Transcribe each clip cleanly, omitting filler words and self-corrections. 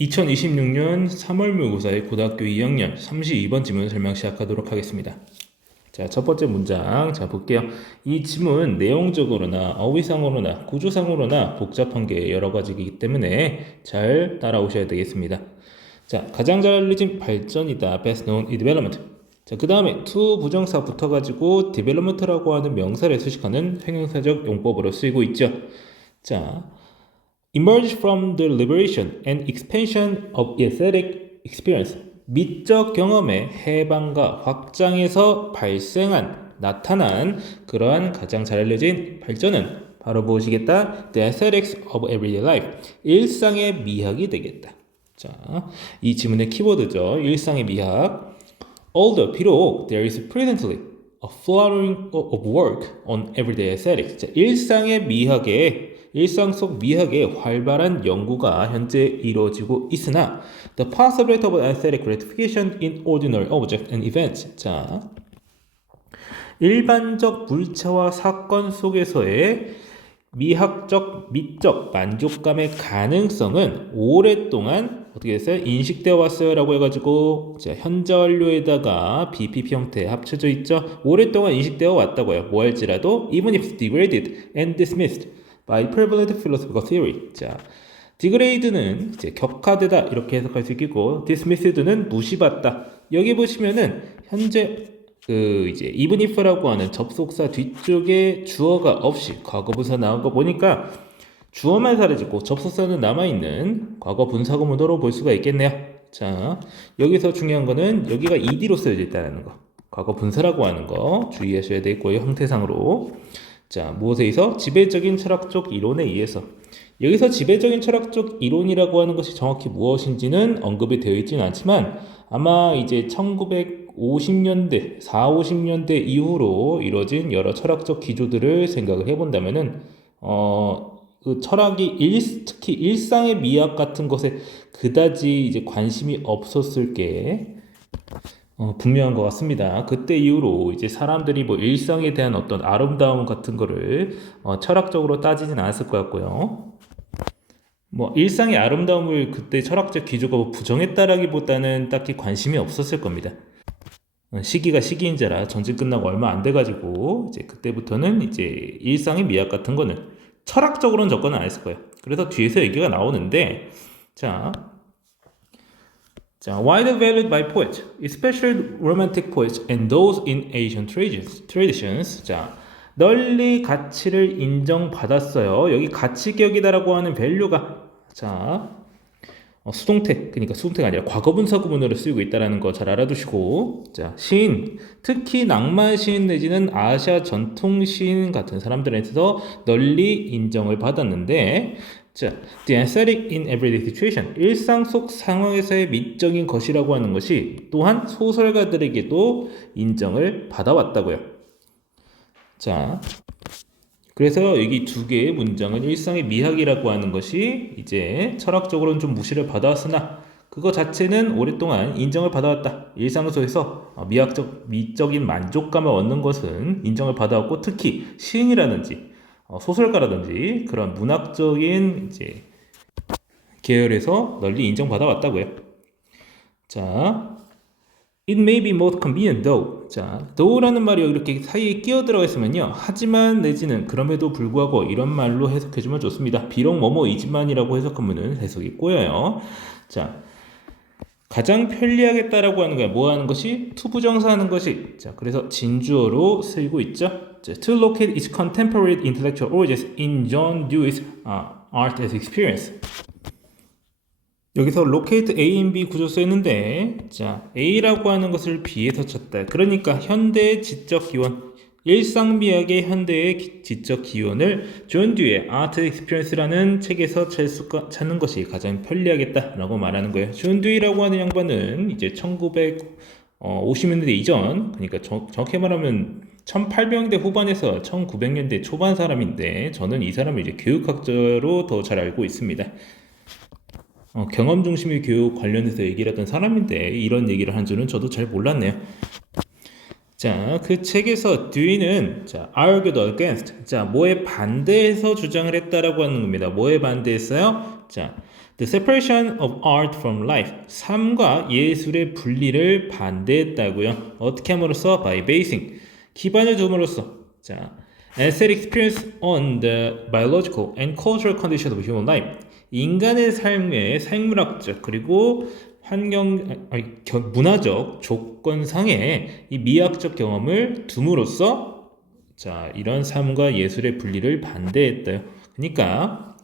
2026년 3월 모의고사의 고등학교 2학년 32번 지문 설명 시작하도록 하겠습니다. 자, 첫 번째 문장. 자, 볼게요. 이 지문 내용적으로나 어휘상으로나 구조상으로나 복잡한 게 여러 가지이기 때문에 잘 따라오셔야 되겠습니다. 자, 가장 잘 알려진 발전이다. Best known is development. 자, 그 다음에 to 부정사 붙어가지고 development라고 하는 명사를 수식하는 형용사적 용법으로 쓰이고 있죠. 자, emerge from the liberation and expansion of aesthetic experience. 미적 경험의 해방과 확장에서 발생한, 나타난 그러한 가장 잘 알려진 발전은 바로 무엇이겠다? The aesthetics of everyday life. 일상의 미학이 되겠다. 자, 이 지문의 키워드죠. 일상의 미학. Although, 비록 there is presently a flowering of work on everyday aesthetics. 자, 일상 속 미학의 활발한 연구가 현재 이루어지고 있으나 the possibility of aesthetic gratification in ordinary objects and events. 자, 일반적 물체와 사건 속에서의 미적 만족감의 가능성은 오랫동안 어떻게 됐어요? 인식되어 왔어요 라고 해가지고 자, 현재 완료에다가 BPP 형태 합쳐져 있죠. 오랫동안 인식되어 왔다고요. 뭐 할지라도 even if degraded and dismissed by prevalent philosophical theory. 자, degrade는 이제 격화되다 이렇게 해석할 수 있겠고 dismissed는 무시받다. 여기 보시면은 현재 이제 even if라고 하는 접속사 뒤쪽에 주어가 없이 과거분사 나온 거 보니까 주어만 사라지고 접속사는 남아있는 과거 분사구문으로 볼 수가 있겠네요. 자, 여기서 중요한 거는 여기가 ed로 쓰여져 있다는 거. 과거 분사라고 하는 거 주의하셔야 되고요. 형태상으로. 자, 무엇에 의해서? 지배적인 철학적 이론에 의해서. 여기서 지배적인 철학적 이론이라고 하는 것이 정확히 무엇인지는 언급이 되어 있지는 않지만 아마 이제 1950년대, 50년대 이후로 이루어진 여러 철학적 기조들을 생각을 해본다면은 그 철학이 특히 일상의 미학 같은 것에 그다지 이제 관심이 없었을 게 분명한 것 같습니다. 그때 이후로 이제 사람들이 뭐 일상에 대한 어떤 아름다움 같은 거를 철학적으로 따지진 않았을 것 같고요. 뭐 일상의 아름다움을 그때 철학적 기조가 뭐 부정했다라기보다는 딱히 관심이 없었을 겁니다. 시기가 시기인자라 전쟁 끝나고 얼마 안 돼가지고 이제 그때부터는 이제 일상의 미학 같은 거는 철학적으로는 접근은 안 했을 거예요. 그래서 뒤에서 얘기가 나오는데 자, widely valued by poets, especially romantic poets and those in Asian traditions. 자, 널리 가치를 인정받았어요. 여기 가치격이다라고 하는 value가 자, 수동태, 그러니까 수동태가 아니라 과거분사 구문으로 쓰이고 있다는 거 잘 알아두시고 자, 시인, 특히 낭만 시인 내지는 아시아 전통 시인 같은 사람들한테서 널리 인정을 받았는데 자, the aesthetic in everyday situation, 일상 속 상황에서의 미적인 것이라고 하는 것이 또한 소설가들에게도 인정을 받아왔다고요. 자, 그래서 여기 두 개의 문장은 일상의 미학이라고 하는 것이 이제 철학적으로는 좀 무시를 받아왔으나 그거 자체는 오랫동안 인정을 받아왔다. 일상 속에서 미적인 만족감을 얻는 것은 인정을 받아왔고 특히 시인이라든지 소설가라든지 그런 문학적인 이제 계열에서 널리 인정받아왔다고요. 자, it may be most convenient though. 자, though라는 말이 이렇게 사이에 끼어 들어가 있으면요. 하지만 내지는 그럼에도 불구하고 이런 말로 해석해주면 좋습니다. 비록 뭐뭐이지만이라고 해석하면은 해석이 꼬여요. 자, 가장 편리하겠다라고 하는 거야. 뭐 하는 것이? to 부정사 하는 것이. 자, 그래서 진주어로 쓰이고 있죠. 자, to locate its contemporary intellectual origins in John Dewey's art as experience. 여기서 locate A and B 구조 쓰였는데 자, A라고 하는 것을 B에서 찾다. 그러니까 현대의 지적 기원, 일상미학의 현대의 지적 기원을 존 듀의 아트 익스피리언스라는 책에서 찾는 것이 가장 편리하겠다라고 말하는 거예요. 존 듀이라고 하는 양반은 이제 1950년대 이전, 그러니까 정확히 말하면 1800년대 후반에서 1900년대 초반 사람인데 저는 이 사람을 이제 교육학자로 더 잘 알고 있습니다. 경험 중심의 교육 관련해서 얘기를 했던 사람인데 이런 얘기를 한 줄은 저도 잘 몰랐네요. 자, 그 책에서 듀이는 자, argued against. 자, 뭐에 반대해서 주장을 했다라고 하는 겁니다. 뭐에 반대했어요? 자, the separation of art from life. 삶과 예술의 분리를 반대했다고요. 어떻게 함으로써? by basing. 기반을 둠으로써. 자, aesthetic experience on the biological and cultural conditions of human life. 인간의 삶의 생물학적 그리고 문화적 조건상의 이 미학적 경험을 둠으로써 자, 이런 삶과 예술의 분리를 반대했대요. 그러니까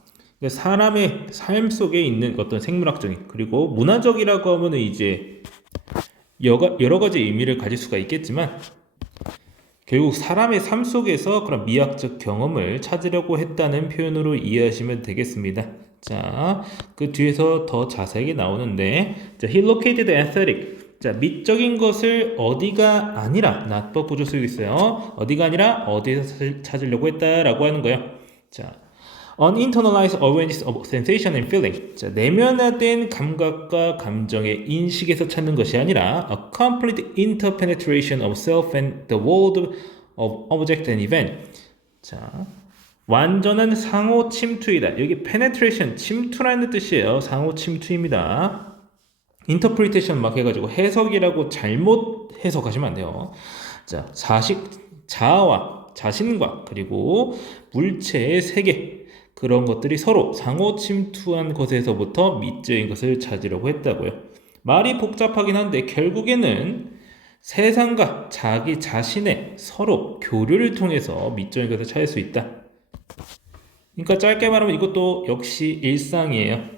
사람의 삶 속에 있는 어떤 생물학적인 그리고 문화적이라고 하면은 이제 여러 가지 의미를 가질 수가 있겠지만 결국 사람의 삶 속에서 그런 미학적 경험을 찾으려고 했다는 표현으로 이해하시면 되겠습니다. 자, 그 뒤에서 더 자세하게 나오는데, 자, he located aesthetic. 자, 미적인 것을 어디가 아니라 낫법 구조 쓰고 있어요. 어디가 아니라 어디에서 찾으려고 했다라고 하는 거예요. 자, uninternalized awareness of sensation and feeling. 자, 내면화된 감각과 감정의 인식에서 찾는 것이 아니라 a complete interpenetration of self and the world of object and event. 자, 완전한 상호 침투이다. 여기 penetration, 침투라는 뜻이에요. 상호 침투입니다. interpretation 막 해가지고 해석이라고 잘못 해석하시면 안 돼요. 자, 자아와 자신과 그리고 물체의 세계 그런 것들이 서로 상호 침투한 것에서부터 미적인 것을 찾으려고 했다고요. 말이 복잡하긴 한데 결국에는 세상과 자기 자신의 서로 교류를 통해서 미적인 것을 찾을 수 있다. 그러니까 짧게 말하면 이것도 역시 일상이에요.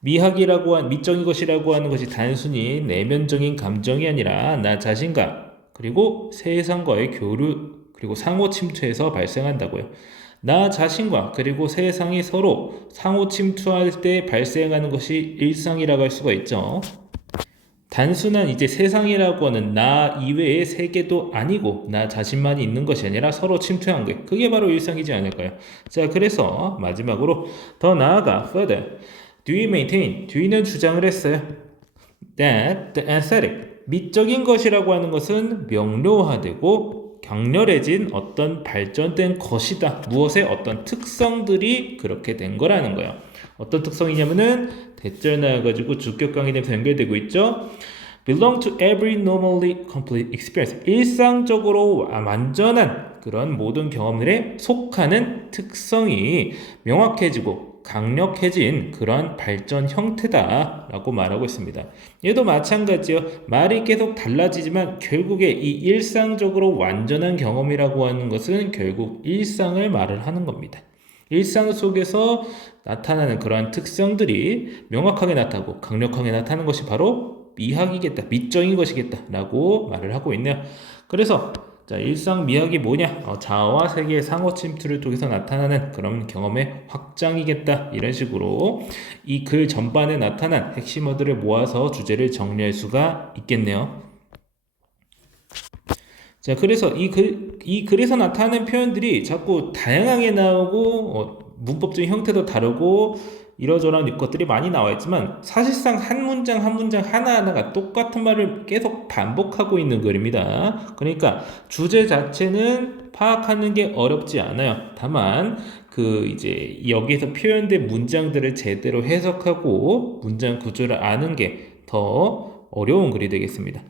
미적인 것이라고 하는 것이 단순히 내면적인 감정이 아니라 나 자신과 그리고 세상과의 교류 그리고 상호 침투에서 발생한다고요. 나 자신과 그리고 세상이 서로 상호 침투할 때 발생하는 것이 일상이라고 할 수가 있죠. 단순한 이제 세상이라고 하는 나 이외의 세계도 아니고 나 자신만이 있는 것이 아니라 서로 침투한 것. 그게 바로 일상이지 않을까요? 자, 그래서 마지막으로 더 나아가 further. Dewey maintain. Dewey는 주장을 했어요. That the aesthetic. 미적인 것이라고 하는 것은 명료화되고 격렬해진 어떤 발전된 것이다. 무엇의 어떤 특성들이 그렇게 된 거라는 거예요. 어떤 특성이냐면은 대절 나와가지고 주격 관계되면서 연결되고 있죠. belong to every normally complete experience. 일상적으로 완전한 그런 모든 경험들에 속하는 특성이 명확해지고 강력해진 그런 발전 형태다라고 말하고 있습니다. 얘도 마찬가지요. 말이 계속 달라지지만 결국에 이 일상적으로 완전한 경험이라고 하는 것은 결국 일상을 말을 하는 겁니다. 일상 속에서 나타나는 그러한 특성들이 명확하게 나타나고 강력하게 나타나는 것이 바로 미학이겠다, 미적인 것이겠다라고 말을 하고 있네요. 그래서 자, 일상 미학이 뭐냐? 자아와 세계의 상호 침투를 통해서 나타나는 그런 경험의 확장이겠다. 이런 식으로 이 글 전반에 나타난 핵심어들을 모아서 주제를 정리할 수가 있겠네요. 자, 그래서 이 글에서 나타나는 표현들이 자꾸 다양하게 나오고 문법적인 형태도 다르고 이러저러한 것들이 많이 나와 있지만 사실상 한 문장 하나하나가 똑같은 말을 계속 반복하고 있는 글입니다. 그러니까 주제 자체는 파악하는 게 어렵지 않아요. 다만 이제 여기서 표현된 문장들을 제대로 해석하고 문장 구조를 아는 게 더 어려운 글이 되겠습니다.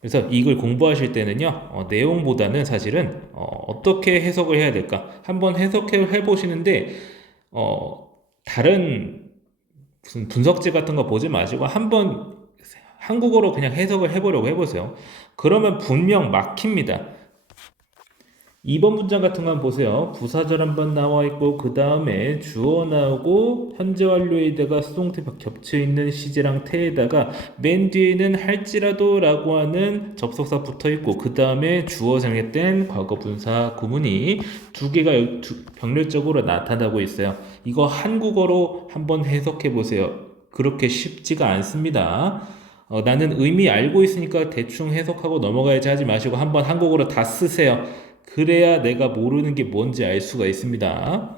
그래서 이 글 공부하실 때는요, 내용보다는 사실은 어떻게 해석을 해야 될까 한번 해석해 보시는데 다른 무슨 분석지 같은 거 보지 마시고 한번 한국어로 그냥 해석을 해보려고 해보세요. 그러면 분명 막힙니다. 2번 문장 같은 거 한번 보세요. 부사절 한번 나와 있고 그 다음에 주어 나오고 현재 완료에다가 수동태 겹쳐 있는 시제랑 태에다가 맨 뒤에는 할지라도 라고 하는 접속사 붙어 있고 그 다음에 주어 생략된 과거 분사 구문이 두 개가 병렬적으로 나타나고 있어요. 이거 한국어로 한번 해석해 보세요. 그렇게 쉽지가 않습니다. 나는 의미 알고 있으니까 대충 해석하고 넘어가야지 하지 마시고 한번 한국어로 다 쓰세요. 그래야 내가 모르는 게 뭔지 알 수가 있습니다.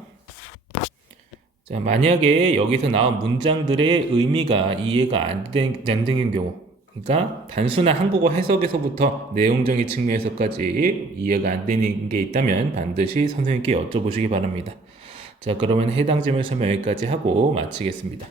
자, 만약에 여기서 나온 문장들의 의미가 이해가 안 되는 경우, 그러니까 단순한 한국어 해석에서부터 내용적인 측면에서까지 이해가 안 되는 게 있다면 반드시 선생님께 여쭤보시기 바랍니다. 자, 그러면 해당 질문 설명 여기까지 하고 마치겠습니다.